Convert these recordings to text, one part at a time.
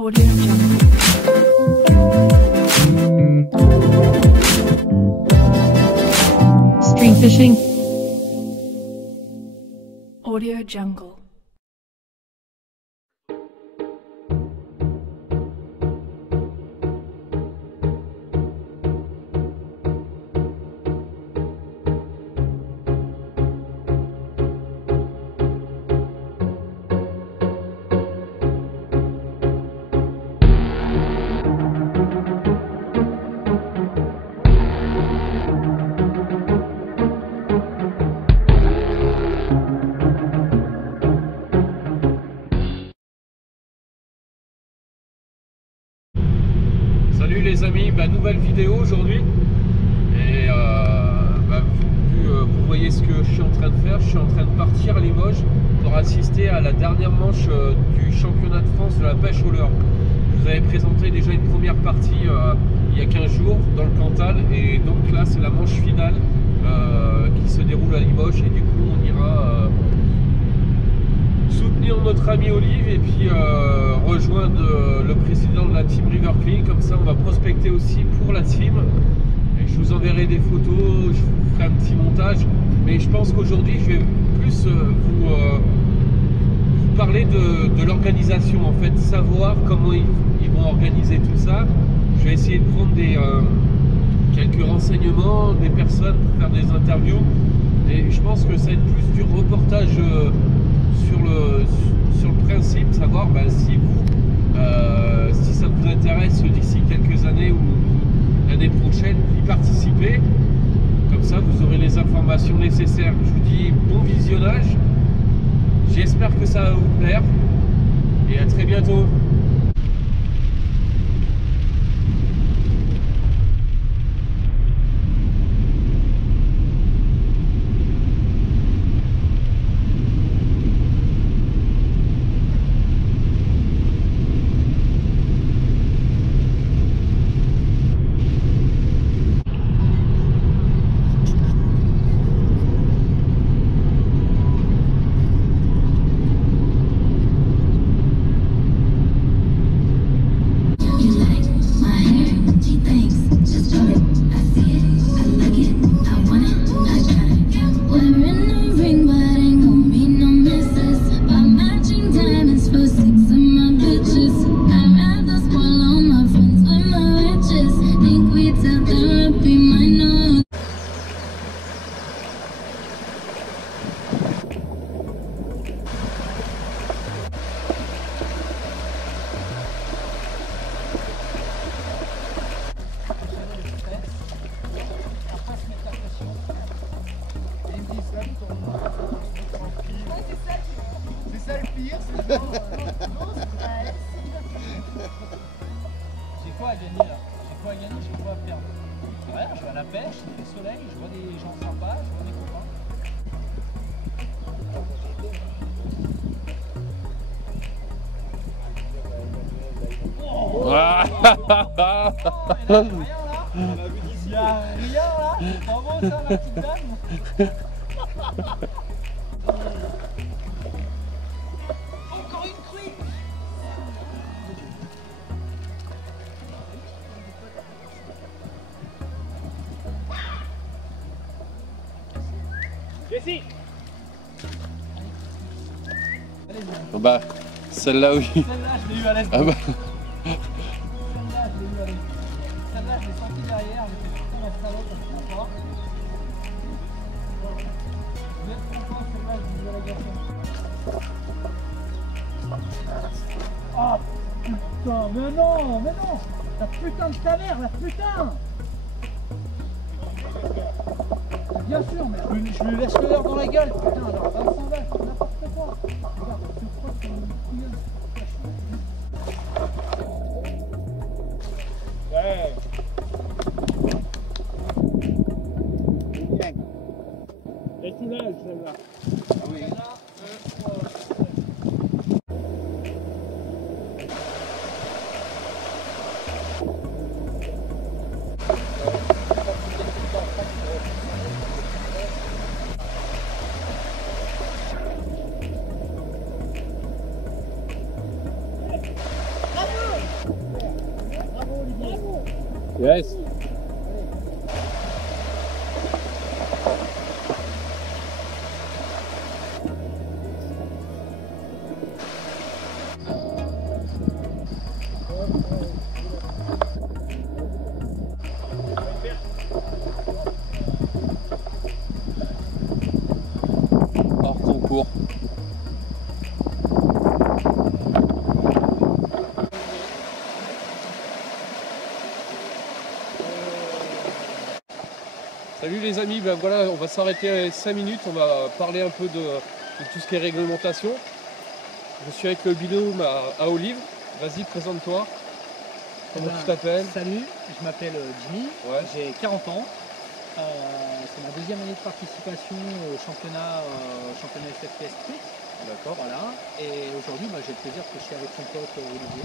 Audio Jungle. Stream fishing. Audio Jungle. Salut les amis, nouvelle vidéo aujourd'hui et vous voyez ce que je suis en train de faire. Je suis en train de partir à Limoges pour assister à la dernière manche du championnat de France de la pêche au leurre. Je vous avais présenté déjà une première partie il y a 15 jours dans le Cantal, et donc là c'est la manche finale qui se déroule à Limoges, et du coup on ira soutenir notre ami Olive et puis rejoindre le président de la team River Clean. Comme ça on va prospecter aussi pour la team, et je vous enverrai des photos, je vous ferai un petit montage, mais je pense qu'aujourd'hui je vais plus vous parler de l'organisation, en fait, savoir comment ils vont organiser tout ça. Je vais essayer de prendre quelques renseignements des personnes pour faire des interviews, et je pense que ça va être plus du reportage sur le principe, savoir si si ça vous intéresse d'ici quelques années ou l'année prochaine d'y participer. Comme ça vous aurez les informations nécessaires. Je vous dis bon visionnage, j'espère que ça va vous plaire et à très bientôt. J'ai quoi à gagner là? J'ai quoi à gagner? J'ai quoi à perdre? Ouais, je vais à la pêche, il fait soleil, je vois des gens sympas, je vois des copains. Oh, il y a rien là. Il y a rien là. C'est pas bon ça, ma petite dame. Encore une truite. Jessie. Celle-là oui. Celle-là je l'ai eu à l'aise. Ah bah. Celle-là je l'ai eu à l'aise. Celle-là je l'ai senti derrière, mais c'est putain la salope, elle se pas. Vous êtes content, celle-là je vous ai la gâchée. Oh putain, mais non. La putain de ta mère, la putain. Bien sûr, mais je lui laisse le leurre dans la gueule, putain, alors 25 balles, c'est n'importe quoi. Regarde, je crois que c'est une couilleuse. Ouais. Et tu l'as, celle-là. Ah oui. Yes. Hors concours. Salut les amis, ben voilà, on va s'arrêter 5 minutes, on va parler un peu de tout ce qui est réglementation. Je suis avec le binôme à Olive. Vas-y, présente-toi. Comment tu t'appelles? Salut, je m'appelle Jimmy, Ouais. j'ai 40 ans. C'est ma deuxième année de participation au championnat FFPS Street. D'accord. Voilà. Et aujourd'hui, j'ai le plaisir de pêcher avec son pote Olivier.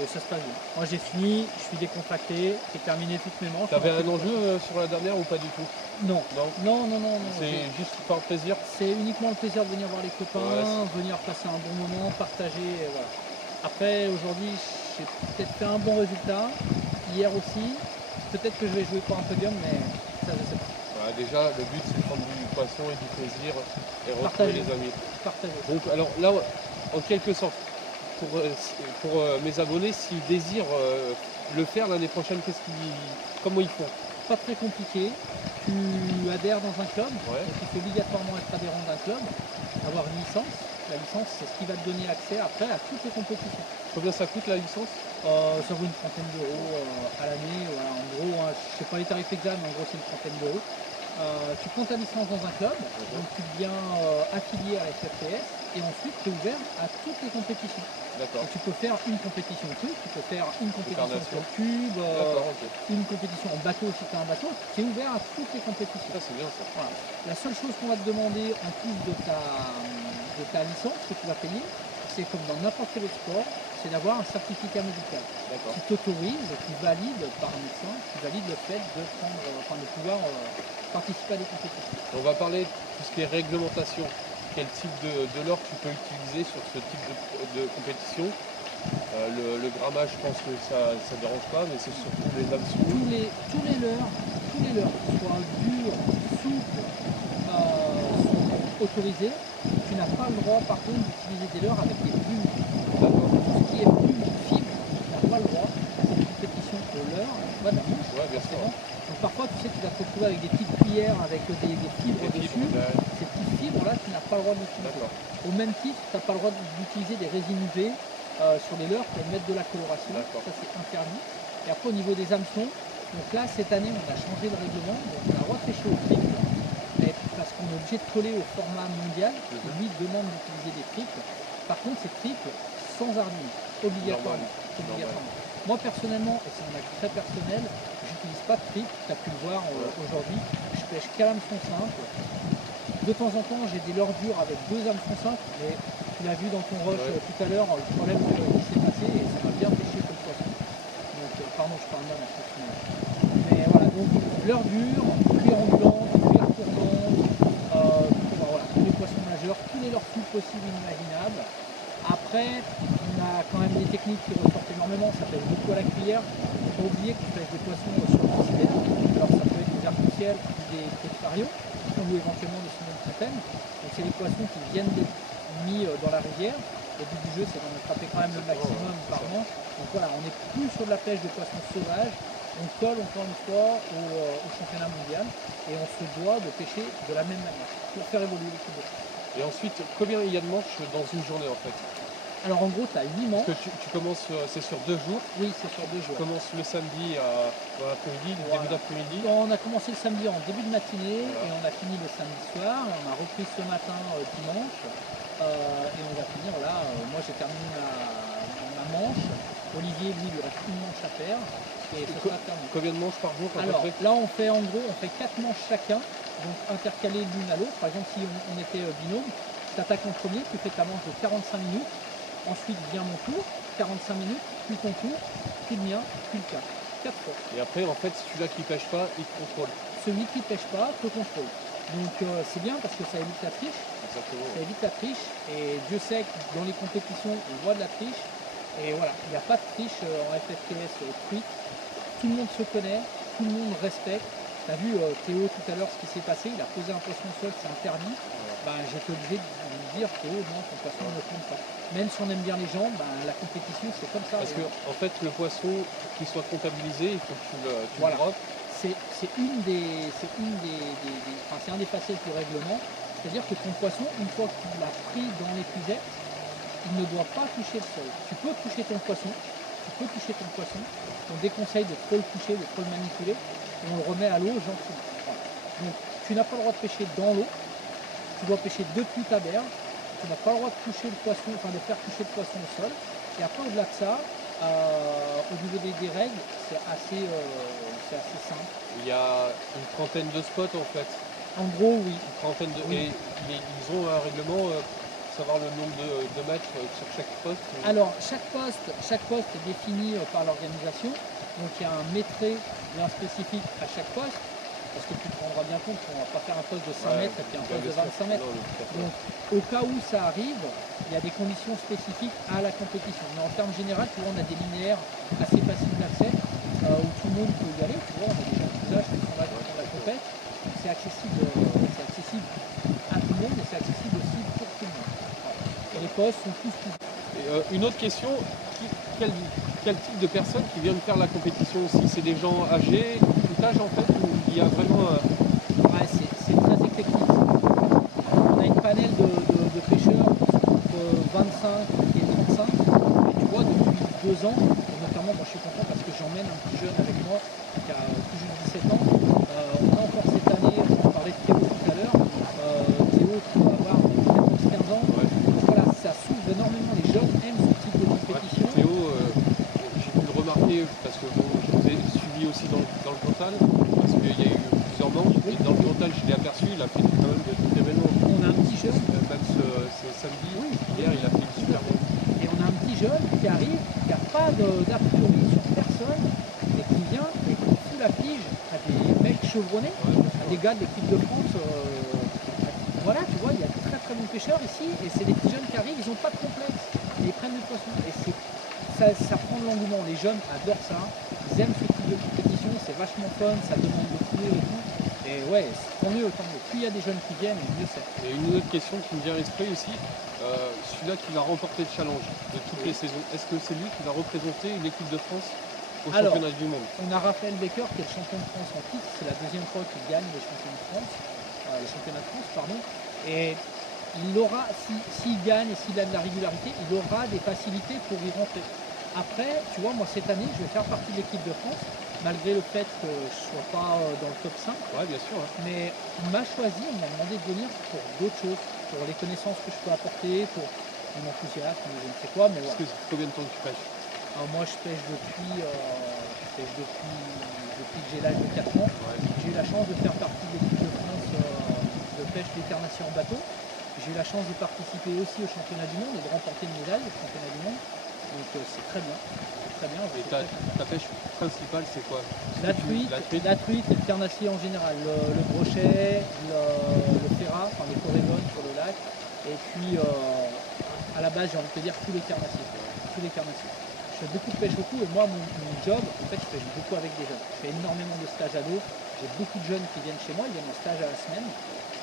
Et ça se passe bien. Moi j'ai fini, je suis décontracté, j'ai terminé toutes mes manches. T'avais un enjeu sur la dernière ou pas du tout? Non. Non. Non. C'est juste par plaisir? C'est uniquement le plaisir de venir voir les copains, venir passer un bon moment, partager. Et voilà. Après, aujourd'hui, j'ai peut-être fait un bon résultat. Hier aussi. Peut-être que je vais jouer pour un podium, mais ça, je sais pas. Ouais, déjà, le but c'est de prendre du poisson et du plaisir et retrouver Partager. les amis. Partager. Donc, alors là, en quelque sorte, pour mes abonnés, s'ils désirent le faire l'année prochaine, comment ils font? Pas très compliqué. Tu adhères dans un club, Ouais. donc il faut obligatoirement être adhérent d'un club, avoir une licence. La licence, c'est ce qui va te donner accès après à toutes les compétitions. Combien ça coûte la licence? Ça vaut une trentaine d'euros à l'année. Voilà, en gros, hein, je ne sais pas les tarifs exacts, mais en gros, c'est une trentaine d'euros. Tu prends ta licence dans un club, donc tu deviens affilié à la FFPS, et ensuite tu es ouvert à toutes les compétitions. D'accord. Donc, tu peux faire une compétition cube, tu peux faire une compétition International. sur cube, D'accord, ok. une compétition en bateau si tu as un bateau. Tu es ouvert à toutes les compétitions. Ça, c'est bien ça. Voilà. La seule chose qu'on va te demander en plus de ta licence que tu vas payer, c'est comme dans n'importe quel autre sport, c'est d'avoir un certificat médical D'accord. qui t'autorise, qui valide par un médecin, qui valide le fait de de pouvoir participer à des compétitions. On va parler de tout ce qui est réglementation. Quel type de leurre tu peux utiliser sur ce type de compétition? Le grammage, je pense que ça ne dérange pas, mais c'est surtout les hameçons. Tous les leurres, qu'ils soient durs, souples, sont autorisés. Tu n'as pas le droit par contre d'utiliser des leurres avec des bulles. D'accord. Tout ce qui est bulle, fibre, tu n'as pas le droit. C'est une compétition au leurre, pas de la mouche. Ouais, bien sûr. forcément. Donc parfois tu sais tu vas te retrouver avec des petites cuillères avec des fibres Les dessus. fibres, Ces petites fibres là tu n'as pas le droit d'utiliser. D'accord. Au même titre, tu n'as pas le droit d'utiliser des résines UV sur les leurres pour mettre de la coloration. D'accord. Ça c'est interdit. Et après au niveau des hameçons, donc là cette année on a changé le règlement, donc on a repêché au triple, mais parce qu'on est obligé de coller au format mondial qui lui demande d'utiliser des triples. Par contre c'est triple sans ardille, obligatoirement. Moi personnellement, et c'est un acte très personnel, j'utilise pas de triple, tu as pu le voir aujourd'hui, je pêche qu'à l'hameçon simple. De temps en temps j'ai des leurres dures avec deux hameçons simples, mais tu l'as vu dans ton rush tout à l'heure, le problème qui s'est passé et ça m'a bien pêché comme poisson. Donc pardon, je parle mal en fait. Mais voilà, donc leurre dure, cuillère ondulante, cuillère tournante, voilà, tous les poissons majeurs, tous les leurres souples possibles et inimaginables. Après, on a quand même des techniques qui ressortent énormément, ça pêche beaucoup à la cuillère. Il ne faut pas oublier qu'on pêche des poissons sur le cistère, alors ça peut être des arcs-en-ciel ou des pétrarios, ou éventuellement des saumons de fontaine. Donc c'est des poissons qui viennent d'être mis dans la rivière. Le but du jeu c'est d'en attraper quand même le maximum par manche. Donc voilà, on n'est plus sur de la pêche de poissons sauvages, on colle encore une fois au championnat mondial et on se doit de pêcher de la même manière pour faire évoluer l'équipe de pêche. Et ensuite, combien il y a de manches dans une journée en fait? Alors en gros, tu as 8 manches. Parce que tu commences, c'est sur 2 jours. Oui, c'est sur 2 jours. Tu commences le samedi dans l'après-midi, le début d'après-midi. On a commencé le samedi en début de matinée et on a fini le samedi soir. Et on a repris ce matin dimanche et on va finir là. Moi j'ai terminé ma manche. Olivier, lui, il lui reste une manche à faire et ce sera terminé. Combien de manches par jour à Alors peu près? là on fait en gros 4 manches chacun, donc intercalées l'une à l'autre. Par exemple si on était binôme, tu attaques en premier, tu fais ta manche de 45 minutes. Ensuite vient mon tour, 45 minutes, puis ton tour, puis le mien, puis le tien. 4 fois. Et après, en fait, celui-là qui pêche pas, il te contrôle. Celui qui ne pêche pas te contrôle. Donc c'est bien parce que ça évite la triche. Exactement. Ça évite la triche. Et Dieu sait que dans les compétitions, on voit de la triche. Et voilà, il n'y a pas de triche en FFPS truite. tout le monde se connaît, tout le monde respecte. Tu as vu Théo tout à l'heure ce qui s'est passé, il a posé un poisson au sol, c'est interdit. Ben, j'étais obligé de lui dire Théo, non, ton poisson ne compte pas. Même si on aime bien les gens, ben, la compétition c'est comme ça. Parce que en fait le poisson, pour qu'il soit comptabilisé, il faut que tu le Voilà. droppes. C'est un des facettes du règlement. C'est-à-dire que ton poisson, une fois qu'il l'a pris dans l'épuisette, il ne doit pas toucher le sol. Tu peux toucher ton poisson, on déconseille de trop le toucher, de trop le manipuler, et on le remet à l'eau gentiment. Voilà. Donc tu n'as pas le droit de pêcher dans l'eau, tu dois pêcher depuis ta berge, tu n'as pas le droit de toucher le poisson, enfin de faire toucher le poisson au sol. Et après au-delà de ça, au niveau des règles, c'est assez simple. Il y a une trentaine de spots en fait. En gros, oui. Une trentaine de. Oui. Et ils ont un règlement pour savoir le nombre de mètres sur chaque poste. Alors, chaque poste est défini par l'organisation. Donc, il y a un métré bien spécifique à chaque poste. Parce que tu te rendras bien compte qu'on ne va pas faire un poste de 5 mètres et puis un poste de 25 mètres. Donc, au cas où ça arrive, il y a des conditions spécifiques à la compétition. Mais en termes généraux, tu vois, on a des linéaires assez faciles d'accès où tout le monde peut y aller. Tu vois, on a des gens de tous âges qui sont là dans la compète. C'est accessible à tout le monde et c'est accessible aussi pour tout le monde. Voilà. Et les postes sont tous couverts. Et, une autre question, quel type de personnes qui viennent faire la compétition aussi? C'est des gens âgés, tout âge en fait, ou il y a vraiment Ouais, c'est très éclectique. On a une panel de pêcheurs entre 25 et 35. Et tu vois, depuis 2 ans, et notamment moi je suis content parce que j'emmène un petit jeune avec moi qui a tout juste 17 ans. On a encore cette année, on parlait de Théo tout à l'heure, Théo qui va avoir 14-15 ans. Ouais. Voilà, ça s'ouvre énormément, les jeunes aiment ce type de compétition. Théo, j'ai pu le remarquer parce que bon, je vous ai suivi aussi dans le Cantal, parce qu'il y a eu plusieurs manches, et dans le Cantal je l'ai aperçu, il a fait quand même d'événements. On a un petit jeune, Même c'est samedi, hier il a fait une super bonne. et on a un petit jeune qui arrive, qui n'a pas d'a priori sur personne, et qui vient et qui fout la pige à des mecs chevronnés, à des gars de l'équipe de France. Voilà, tu vois, il y a de très très bons pêcheurs ici, et c'est des petits jeunes qui arrivent, ils n'ont pas de complexe, et ils prennent du poisson. Et ça prend de l'engouement, les jeunes adorent ça, ils aiment ce type de compétition, c'est vachement fun, ça demande de courir et tout. Et ouais, tant mieux, tant mieux. Plus il y a des jeunes qui viennent, mieux c'est. Et une autre question qui me vient à l'esprit aussi, celui-là qui va remporter le challenge de toutes les saisons, est-ce que c'est lui qui va représenter l'équipe de France au Alors, championnat du monde? On a Raphaël Baker qui est le champion de France en titre, c'est la deuxième fois qu'il gagne les championnats de France, les championnats de France, pardon. Et il aura, s'il gagne et s'il a de la régularité, il aura des facilités pour y rentrer. Après, tu vois, moi cette année, je vais faire partie de l'équipe de France, malgré le fait que je ne sois pas dans le top 5. Ouais, bien sûr. Hein. Mais on m'a choisi, on m'a demandé de venir pour d'autres choses, pour les connaissances que je peux apporter, pour mon enthousiasme, je ne sais quoi, mais voilà. Parce que combien de temps tu pêches? Alors moi je pêche depuis que j'ai l'âge de 4 ans. Ouais. J'ai eu la chance de faire partie de l'équipe de France de pêche d'éternation en bateau. J'ai eu la chance de participer aussi au championnat du monde et de remporter une médaille au championnat du monde. Donc c'est très bien. C'est très bien. Et ta pêche principale c'est quoi? La truite et le carnassier en général. Le brochet, le ferrat, enfin les corégones sur le lac. Et puis à la base j'ai envie de te dire tous les carnassiers. Tous les carnassiers. Je fais beaucoup de pêche au coup et moi mon job, en fait je pêche beaucoup avec des jeunes. Je fais énormément de stages à l'eau. J'ai beaucoup de jeunes qui viennent chez moi, ils viennent en stage à la semaine.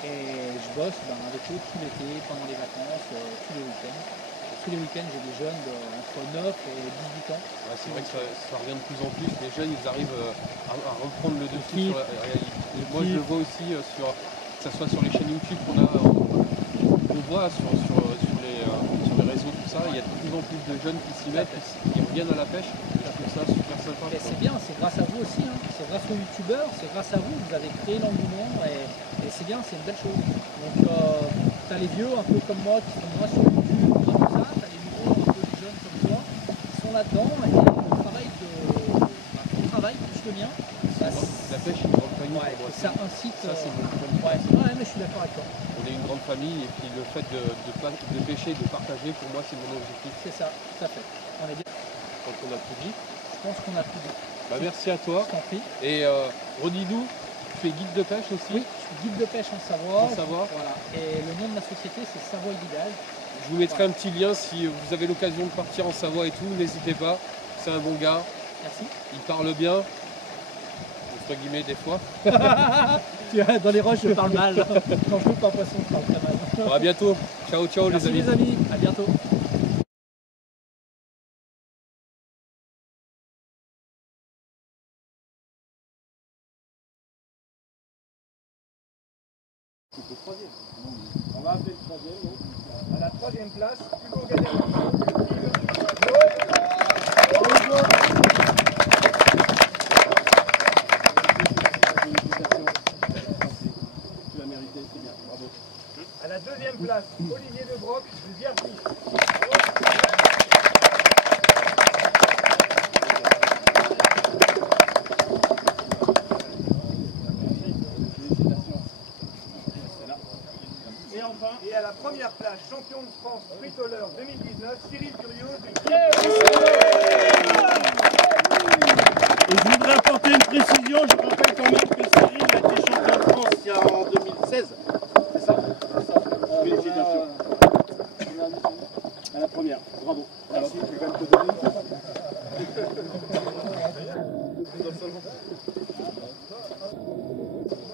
Et je bosse avec eux tout l'été, pendant les vacances, tous les week-ends. Tous les week-ends, j'ai des jeunes entre 9 et 18 ans. Ouais, c'est vrai que ça revient de plus en plus. Les jeunes, ils arrivent à reprendre le dessus. Moi, je le vois aussi, que ce soit sur les chaînes YouTube qu'on voit sur les réseaux, tout ça. Il y a de plus en plus de jeunes qui s'y mettent, qui reviennent à la pêche. Je trouve ça super sympa. Et c'est bien, c'est grâce à vous aussi. Hein. C'est grâce aux youtubeurs, c'est grâce à vous. Vous avez créé l'engouement et c'est bien, c'est une belle chose. Donc, tu as les vieux un peu comme moi qui sont moins sur YouTube, comme ça. Tu as les nouveaux un peu les jeunes comme toi qui sont là-dedans. Et ton travail plus le mien. La pêche est une grande famille. Ouais, pour moi. ça incite. Ça, c'est une bonne Ouais, mais je suis d'accord avec toi. On est une grande famille et puis le fait de pêcher, de partager, pour moi, c'est mon objectif. C'est ça, tout à fait. On est bien. Quand on a tout dit. Je pense qu'on a tout dit. Bah, merci à toi. Je t'en prie. Et redis-nous, tu fais guide de pêche aussi? Oui, je suis guide de pêche en Savoie. En Savoie. Voilà. Et le nom de ma société, c'est Savoie Guidage. Je vous mettrai un petit lien si vous avez l'occasion de partir en Savoie et tout, n'hésitez pas, c'est un bon gars. Merci. Il parle bien, entre guillemets des fois. Dans les roches, je parle mal. Quand je coupe un poisson, je parle très mal. Bon, à bientôt. Ciao, ciao Merci les amis. les amis, à bientôt. On va appeler le troisième. Donc. À la troisième place, Hugo Gadet. Tu l'as mérité, c'est bien. Bravo. À la deuxième place, Olivier Debroc du Vierpris. Et enfin, Et à la première place, champion de France Free-Taller 2019, Cyril Curieux du et je voudrais apporter une précision. Je rappelle quand même que Cyril a été champion de France il y a en 2016. C'est ça? Félicitations. À la première. Bravo. Merci.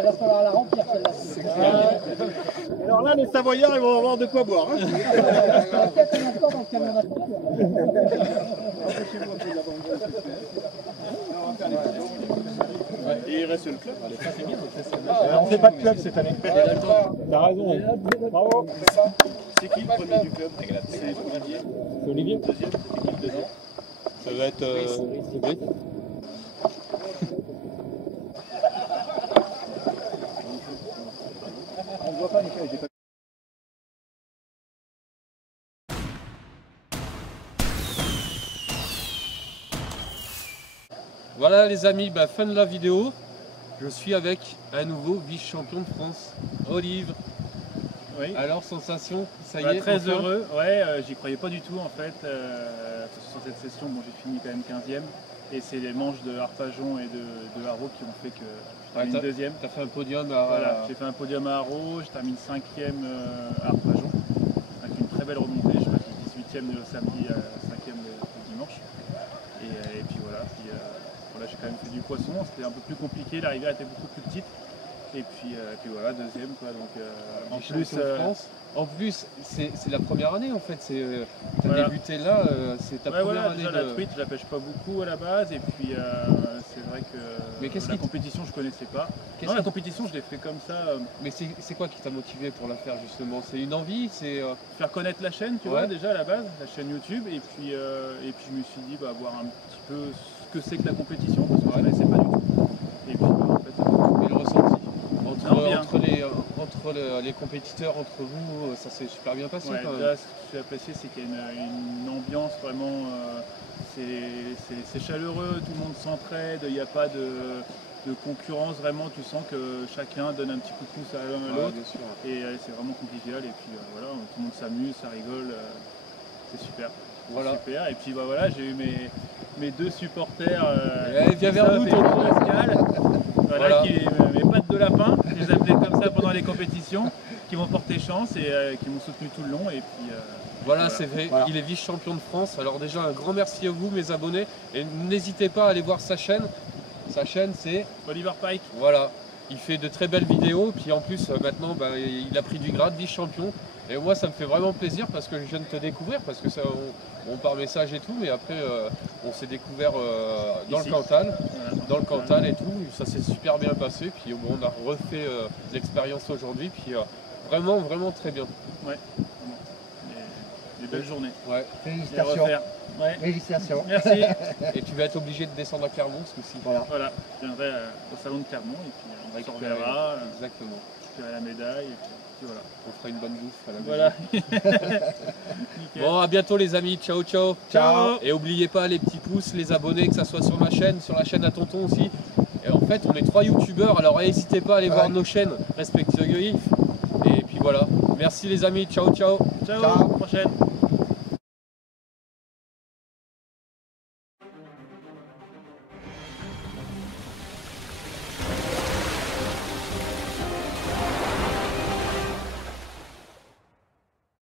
Il va falloir la remplir celle-là. Alors là, les Savoyards, ils vont avoir de quoi boire. Hein. Peut-être on est encore dans le camion d'affaires. Et il reste le club. On fait pas de club cette année. T'as raison. Bravo. C'est qui le premier du club? C'est Olivier. C'est Olivier. Deuxième, c'est qui dedans? Ça va être Cédric. On ne voit pas, Nicolas, j'ai pas. Voilà les amis, fin de la vidéo. Je suis avec un nouveau vice-champion de France, Olive. Oui. Alors, sensation, ça y est, Très enfin. heureux, ouais, j'y croyais pas du tout en fait. Parce que sur cette session, bon, j'ai fini quand même 15e. Et c'est les manches de Arpajon et de Haro qui ont fait que je termine deuxième. Tu as fait un podium à... Voilà, j'ai fait un podium à Haro, je termine 5e à Arpajon. Avec une très belle remontée, je passe 18e le samedi à 5e le dimanche. Et puis voilà, voilà, j'ai quand même fait du poisson, c'était un peu plus compliqué, la rivière était beaucoup plus petite. Et puis voilà, deuxième quoi. Donc en plus, En plus, c'est la première année en fait. Tu as voilà. débuté là, c'est ta première année. Déjà, la truite, je la pêche pas beaucoup à la base. Et puis c'est vrai que la compétition, je connaissais pas. Non, la compétition, je l'ai fait comme ça. Mais c'est quoi qui t'a motivé pour la faire justement? C'est une envie, c'est faire connaître la chaîne, tu vois, déjà à la base, la chaîne YouTube. Et puis je me suis dit, voir un petit peu ce que c'est que la compétition, parce que je ne connaissais pas du tout. Et puis en fait, le ressenti. Entre les compétiteurs, entre vous, ça s'est super bien passé quand même. Là, ce que j'ai apprécié, c'est qu'il y a une ambiance vraiment, c'est chaleureux, tout le monde s'entraide, il n'y a pas de concurrence vraiment, tu sens que chacun donne un petit coup de pouce à l'un à l'autre. Et c'est vraiment convivial, et puis voilà, tout le monde s'amuse, ça rigole, c'est super. Voilà. Super. Et puis voilà, j'ai eu mes deux supporters, viens vers nous, Pascal. Voilà. Qui mes pattes de lapin, je les appelais comme ça pendant les compétitions, qui m'ont porté chance et qui m'ont soutenu tout le long. Et puis, voilà, c'est vrai, il est vice-champion de France. Alors déjà, un grand merci à vous, mes abonnés. Et n'hésitez pas à aller voir sa chaîne. Sa chaîne, c'est Oliver Pike. Voilà, il fait de très belles vidéos. Puis en plus, maintenant, il a pris du grade, vice-champion. Et moi, ça me fait vraiment plaisir parce que je viens de te découvrir. Parce que ça, on par message et tout. Mais après, on s'est découvert dans le Cantal. Dans le Cantal et tout, ça s'est super bien passé, puis on a refait l'expérience aujourd'hui, puis vraiment très bien. Ouais, des belles journées. Ouais. Félicitations. Ouais. Félicitations. Merci. Et tu vas être obligé de descendre à Clermont ce coup-ci. Voilà. Je viendrai au salon de Clermont et puis on se reverra. Exactement. Je ferai la médaille et puis voilà. On fera une bonne bouffe à la maison. Voilà. Bon, à bientôt les amis. Ciao, ciao. Ciao. Et n'oubliez pas les petits pouces, les abonnés, que ça soit sur ma chaîne, sur la chaîne à Tonton aussi. Et en fait, on est 3 youtubeurs, alors n'hésitez pas à aller voir nos chaînes respectives. Et puis voilà. Merci les amis. Ciao, ciao. Ciao. À la prochaine.